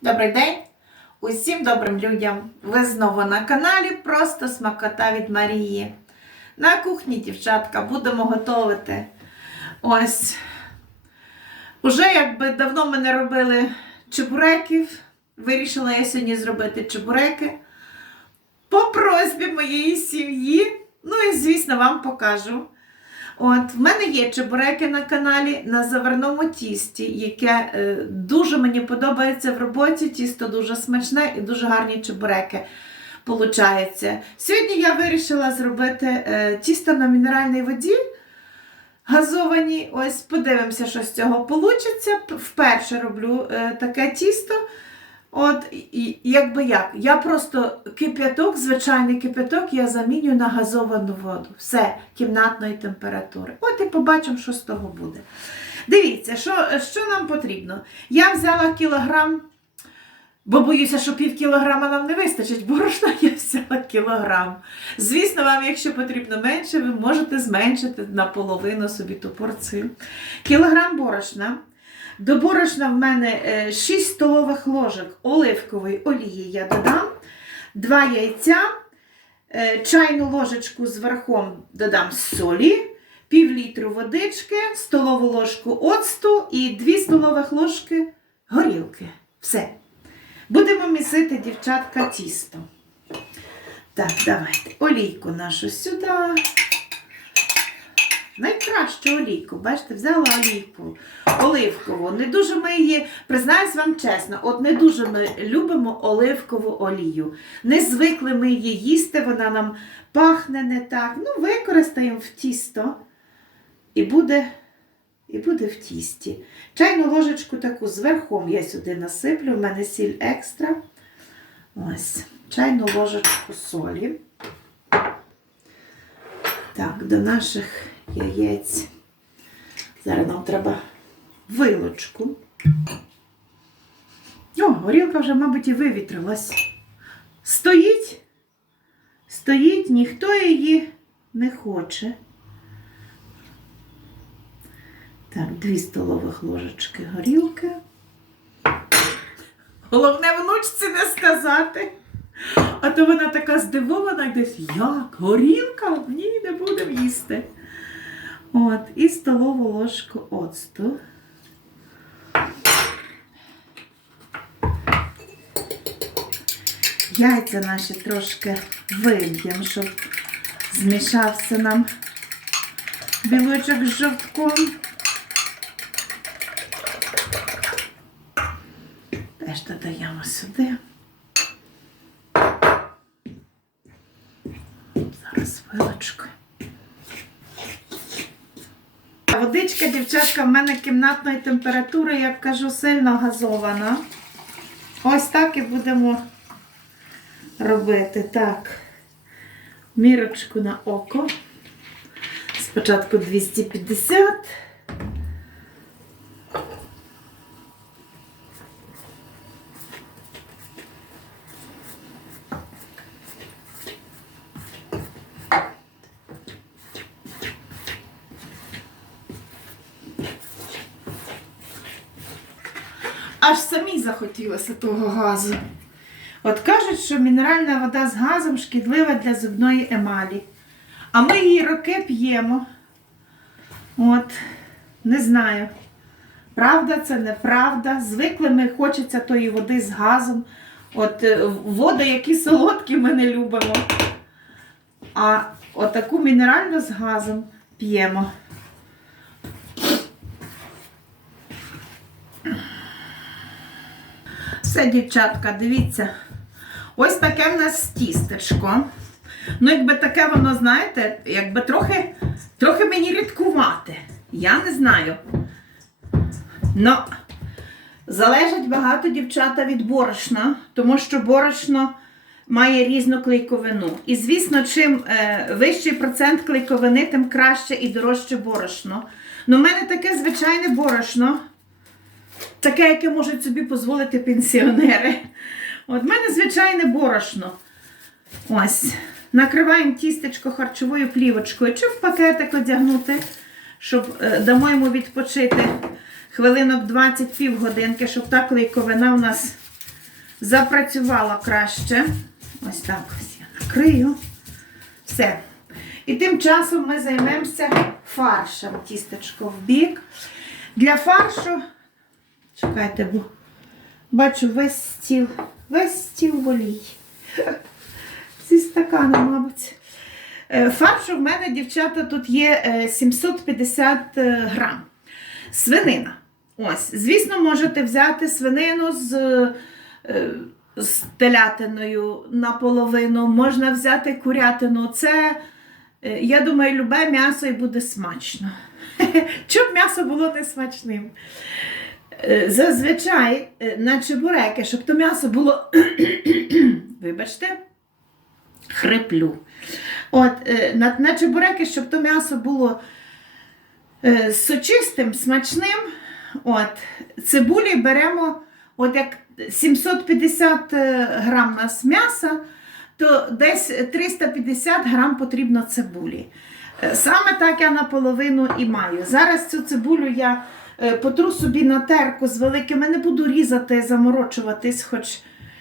Добрий день усім добрим людям. Ви знову на каналі Просто смакота від Марії. На кухні, дівчатка, будемо готувати. Ось. Уже якби давно ми не робили чебуреків. Вирішила я сьогодні зробити чебуреки. По просьбі моєї сім'ї. Ну і, звісно, вам покажу. От, в мене є чебуреки на каналі на заварному тісті, яке е, дуже мені подобається в роботі. Тісто дуже смачне і дуже гарні чебуреки получаються. Сьогодні я вирішила зробити е, тісто на мінеральній воді. Газовані, ось подивимося, що з цього вийде. Вперше роблю е, таке тісто. От, і, якби як. Я просто кип'яток, звичайний кип'яток, я замінюю на газовану воду. Все, кімнатної температури. От і побачимо, що з того буде. Дивіться, що, що нам потрібно. Я взяла кілограм, бо боюся, що пів кілограма нам не вистачить. Борошна я взяла кілограм. Звісно, вам, якщо потрібно менше, ви можете зменшити наполовину собі ту порцію. Кілограм борошна. До в мене е, 6 столових ложок оливкової олії я додам, 2 яйця, е, чайну ложечку з верхом додам солі, пів літру водички, столову ложку оцту і 2 столових ложки горілки. Все. Будемо місити, дівчатка, тісто. Так, давайте олійку нашу сюди. Найкращу олійку, бачите, взяла олійку оливкову. Не дуже ми її, признаюсь вам чесно, от не дуже ми любимо оливкову олію. Не звикли ми її їсти, вона нам пахне не так. Ну, використаємо в тісто і буде, і буде в тісті. Чайну ложечку таку з верхом я сюди насиплю, в мене сіль екстра. Ось, чайну ложечку солі. Так, до наших яєць. Зараз нам треба вилочку. О, горілка вже, мабуть, і вивітрилась. Стоїть, стоїть, ніхто її не хоче. Так, дві столових ложечки горілки. Головне внучці не сказати. А то вона така здивована, десь як? Горілка? Ні, не будемо їсти. От, і столову ложку оцту. Яйця наші трошки виб'ємо, щоб змішався нам білочок з жовтком. Теж додаємо сюди. Зараз вилочкою. Водичка, дівчатка, в мене кімнатної температури, як кажу, сильно газована. Ось так і будемо робити. Так, мірочку на око. Спочатку 250. Аж самі захотілося того газу. От кажуть, що мінеральна вода з газом шкідлива для зубної емалі. А ми її роки п'ємо. От, не знаю. Правда це, неправда. Звикли ми хочеться тої води з газом. От е, води, які солодкі, ми не любимо. А отаку мінеральну з газом п'ємо. Все, дівчатка, дивіться. Ось таке в нас тістечко. Ну, якби таке воно, знаєте, якби трохи, трохи мені рідкувати. Я не знаю. Ну, залежить багато дівчата від борошна, тому що борошно має різну клейковину. І, звісно, чим е, вищий процент клейковини, тим краще і дорожче борошно. Ну, в мене таке звичайне борошно. Таке, яке можуть собі дозволити пенсіонери. От мене звичайне борошно. Ось. Накриваємо тістечко харчовою плівочкою, чи в пакетик одягнути, щоб е, дамо йому відпочити хвилинок 20 півгодинки, щоб та клейковина у нас запрацювала краще. Ось так ось я накрию. Все. І тим часом ми займемося фаршем. Тістечко в бік. Для фаршу, чекайте, бо бачу весь стіл, весь стіл в олії. Зі стакана, мабуть. Е, Фаршу в мене, дівчата, тут є е, 750 е, грам. Свинина. Ось, звісно, можете взяти свинину з, е, з телятиною наполовину, можна взяти курятину. Це, е, я думаю, любе м'ясо і буде смачно. Щоб м'ясо було не смачним. Е, Зазвичай е, на чебуреки, щоб то м'ясо було, вибачте, хриплю. От, е, на, на чебуреки, щоб то м'ясо було сочистим, смачним. От, цибулі беремо, от як 750 е, грам нас м'яса, то десь 350 грам потрібно цибулі. Саме так я наполовину і маю. Зараз цю цибулю я потру собі на терку з великими, не буду різати, заморочуватись, хоч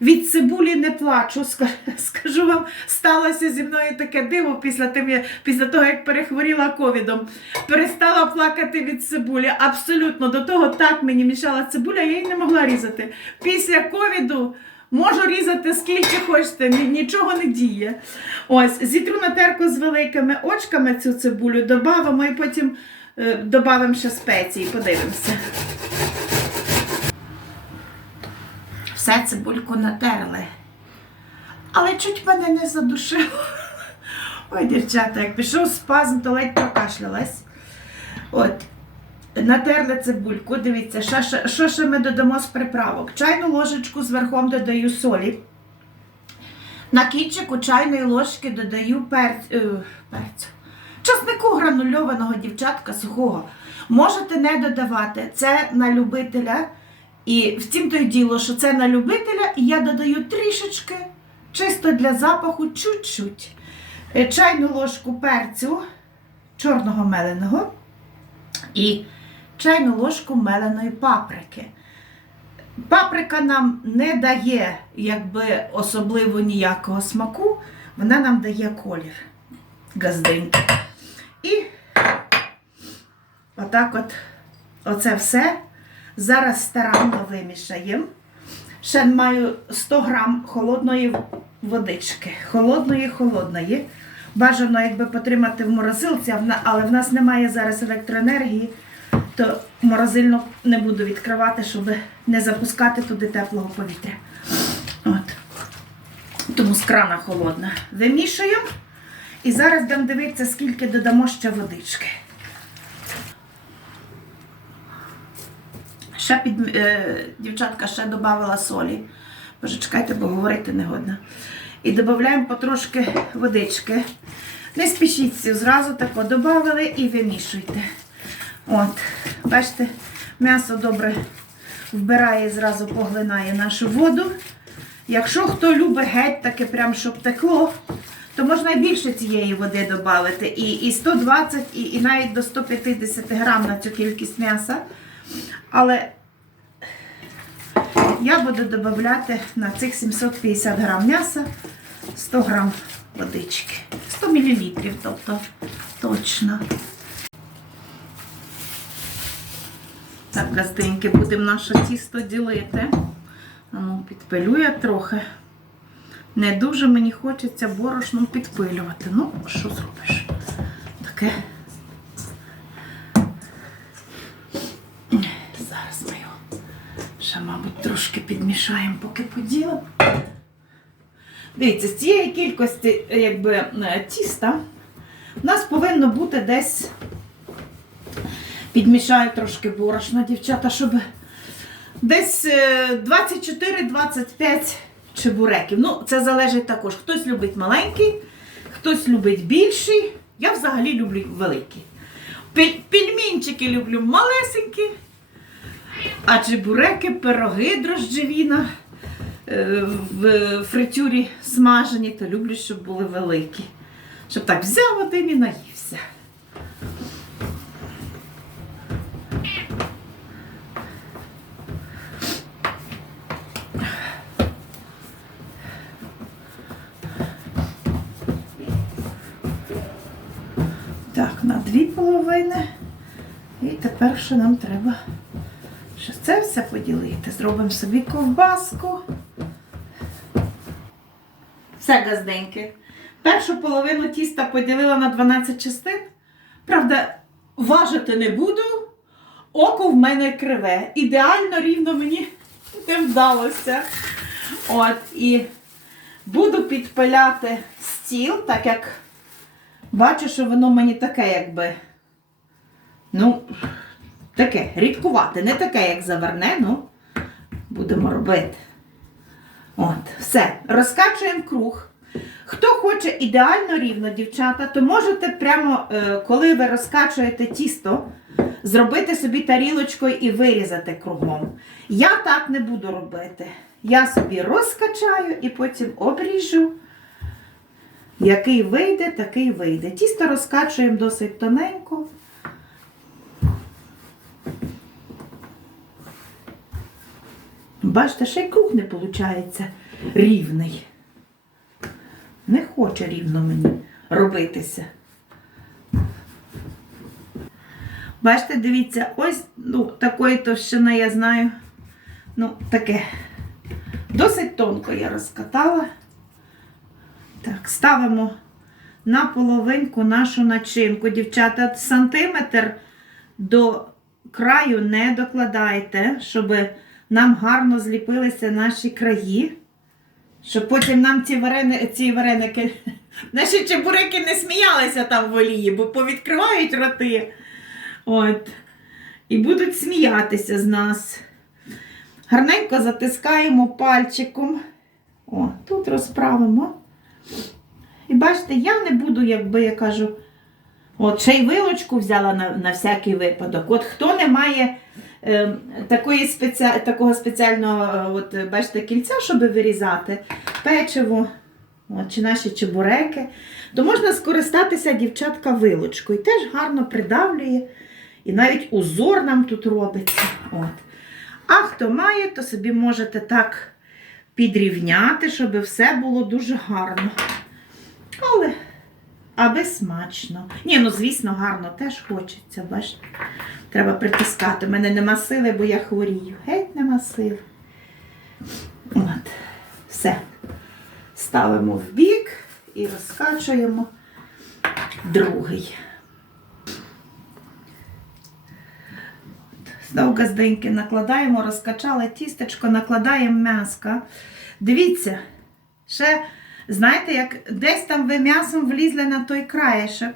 від цибулі не плачу. Скажу вам, сталося зі мною таке диво після, тим, після того, як перехворіла ковідом. Перестала плакати від цибулі. Абсолютно до того так мені мішала цибуля, я її не могла різати. Після ковіду. Можу різати скільки хочете, ні- нічого не діє. Ось, зітру на терку з великими очками цю цибулю, додамо і потім е, додамо ще спеції, подивимося. Все цибульку натерли. Але чуть мене не задушило. Ой, дівчата, як пішов спазм, то ледь прокашлялась. От. Натерли цибульку, дивіться, що, ще- що ще ми додамо з приправок. Чайну ложечку зверхом додаю солі. На кінчику чайної ложки додаю перцю. Е, перцю. Часнику гранульованого дівчатка сухого. Можете не додавати. Це на любителя. І в цім то й діло, що це на любителя, і я додаю трішечки, чисто для запаху, чуть-чуть. Е, Чайну ложку перцю чорного меленого і чайну ложку меленої паприки. Паприка нам не дає якби особливо ніякого смаку, вона нам дає колір газденький. І отак от оце все зараз старанно вимішаємо. Ще маю 100 грам холодної водички. Холодної, холодної. Бажано, якби потримати в морозилці, але в нас немає зараз електроенергії, то морозильну не буду відкривати, щоб не запускати туди теплого повітря. От. Тому з крана холодна. Вимішуємо. І зараз будемо дивитися, скільки додамо ще водички. Ще під, е, дівчатка ще додавала солі. Боже, бо говорити не годно. І додаємо потрошки водички. Не спішіться, зразу тако додали і вимішуйте. От, бачите, м'ясо добре вбирає, і зразу поглинає нашу воду. Якщо хто любить геть таке, прям щоб текло, то можна більше цієї води додати. І, і 120, і, і навіть до 150 грам на цю кількість м'яса. Але я буду додати на цих 750 грам м'яса 100 грам водички. 100 мл, тобто точно. Так, газденьки, будемо наше тісто ділити. Воно підпилює трохи. Не дуже мені хочеться борошном підпилювати. Ну, що зробиш? Таке. Зараз ми його ще, мабуть, трошки підмішаємо, поки поділимо. Дивіться, з цієї кількості якби, е, тіста у нас повинно бути десь. Підмішаю трошки борошна, дівчата, щоб десь е, 24-25 чебуреків. Ну, це залежить також. Хтось любить маленький, хтось любить більший. Я взагалі люблю. Пель- Пельмінчики люблю малесенькі, а чебуреки, пироги дрожджеві на е, в фритюрі смажені, то люблю, щоб були великі. Щоб так взяв один і наївся. Половини. І тепер що нам треба? Що це все поділити? Зробимо собі ковбаску. Все, газденьки. Першу половину тіста поділила на 12 частин. Правда, важити не буду. Око в мене криве. Ідеально рівно мені не вдалося. От, і буду підпиляти стіл, так як бачу, що воно мені таке, якби. Ну, таке, рідкувате, не таке, як заверне, ну, будемо робити. От, все, розкачуємо круг. Хто хоче ідеально рівно, дівчата, то можете прямо, е, коли ви розкачуєте тісто, зробити собі тарілочкою і вирізати кругом. Я так не буду робити. Я собі розкачаю і потім обріжу. Який вийде, такий вийде. Тісто розкачуємо досить тоненько. Бачите, ще й круг не виходить рівний. Не хоче рівно мені робитися. Бачите, дивіться, ось ну, такої товщини я знаю. Ну, таке. Досить тонко я розкатала. Так, ставимо на половинку нашу начинку. Дівчата, сантиметр до краю не докладайте, щоб нам гарно зліпилися наші краї. Щоб потім нам ці, варени, ці вареники, наші чебурики не сміялися там в олії, бо повідкривають роти. От. І будуть сміятися з нас. Гарненько затискаємо пальчиком. О, тут розправимо. І бачите, я не буду, якби я кажу, от ще й вилочку взяла на, на всякий випадок. От хто не має е, такої спеці... такого спеціального е, от, бачите, кільця, щоб вирізати, печиво от, чи наші чебуреки, то можна скористатися дівчатка вилочкою. Теж гарно придавлює. І навіть узор нам тут робиться. От. А хто має, то собі можете так підрівняти, щоб все було дуже гарно. Але, аби смачно. Ні, ну, звісно, гарно теж хочеться, бачите. Треба притискати. У мене нема сили, бо я хворію. Геть нема сили. От. Все. Ставимо в бік і розкачуємо другий. Газденьки накладаємо, розкачали тістечко, накладаємо м'яска. Дивіться, ще, знаєте, як десь там ви м'ясом влізли на той краєшок,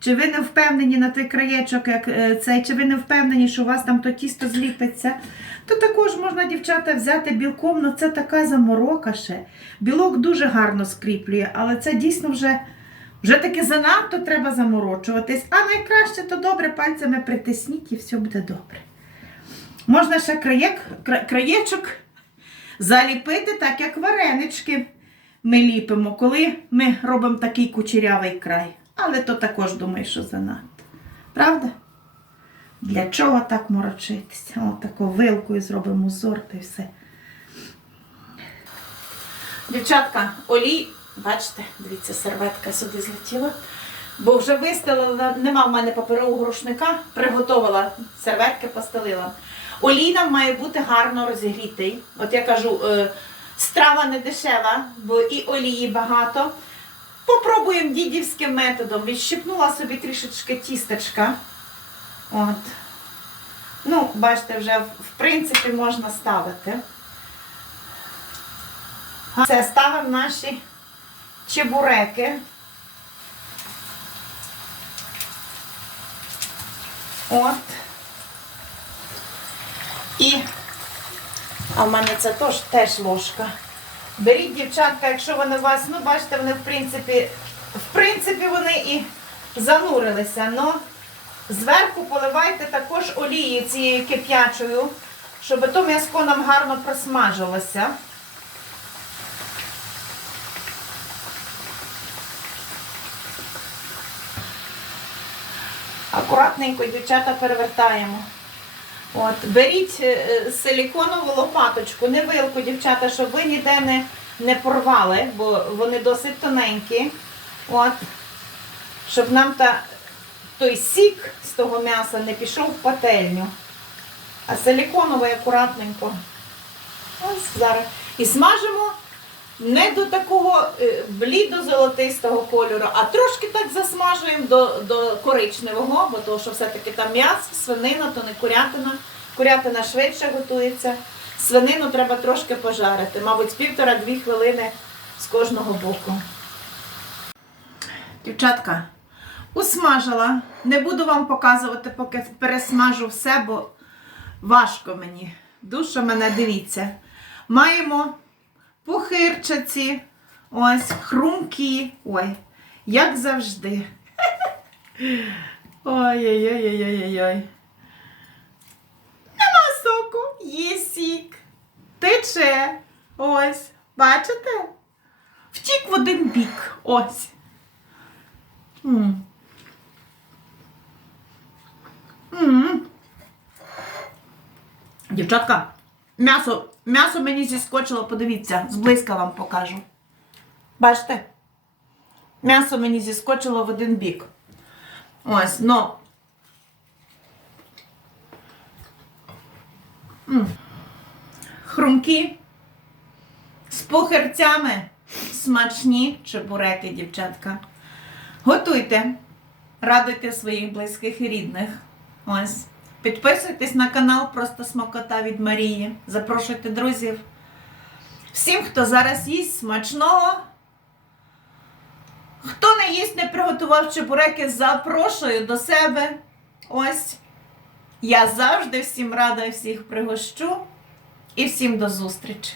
чи ви не впевнені на той краєчок, як е, цей, чи ви не впевнені, що у вас там то тісто зліпиться, то також можна, дівчата, взяти білком, ну це така заморока ще. Білок дуже гарно скріплює, але це дійсно вже. Вже таки занадто треба заморочуватись, а найкраще то добре пальцями притисніть і все буде добре. Можна ще краєк, кра- краєчок заліпити, так як варенички ми ліпимо, коли ми робимо такий кучерявий край. Але то також думаю, що занадто. Правда? Для чого так морочитися? О, таку вилкою зробимо узор та все. Дівчатка, олій, бачите, дивіться, серветка сюди злетіла. Бо вже вистелила, нема в мене паперового рушника, приготувала серветки, постелила. Олій нам має бути гарно розігрітий. От я кажу, е, страва не дешева, бо і олії багато. Попробуємо дідівським методом. Відщипнула собі трішечки тістечка. От. Ну, бачите, вже в- принципі можна ставити. Все, ставимо наші чебуреки. От. І, а в мене це теж, теж ложка. Беріть, дівчатка, якщо вони у вас, ну, бачите, вони в принципі, в принципі, вони і занурилися. Но зверху поливайте також олією цією кип'ячою, щоб то м'яско нам гарно просмажилося. Акуратненько, дівчата, перевертаємо. От, беріть е, силіконову лопаточку, не вилку, дівчата, щоб ви ніде не, не порвали, бо вони досить тоненькі. От, щоб нам та той сік з того м'яса не пішов в пательню. А силіконовий акуратненько. Ось зараз. І смажимо не до такого е, блідо-золотистого кольору, а трошки так засмажуємо до, до коричневого, бо то, що все-таки там м'ясо, свинина, то не курятина. Курятина швидше готується. Свинину треба трошки пожарити, мабуть, півтора-дві хвилини з кожного боку. Дівчатка, усмажила. Не буду вам показувати, поки пересмажу все, бо важко мені. Душа мене дивіться. Маємо пухирчиці, ось, хрумкі. Ой, як завжди. Ой-ой-ой-ой-ой-ой. Нема соку, є сік. Тече. Ось. Бачите? Втік в один бік. Ось. М. М. Дівчатка, м'ясо, м'ясо мені зіскочило, подивіться, зблизька вам покажу. Бачите? М'ясо мені зіскочило в один бік. Ось. М. Хрумкі з пухерцями смачні чебуреки, дівчатка. Готуйте, радуйте своїх близьких і рідних. Ось. Підписуйтесь на канал Просто Смакота від Марії. Запрошуйте друзів. Всім, хто зараз їсть смачного. Хто не їсть, не приготував чебуреки, запрошую до себе. Ось. Я завжди всім рада всіх пригощу. І всім до зустрічі!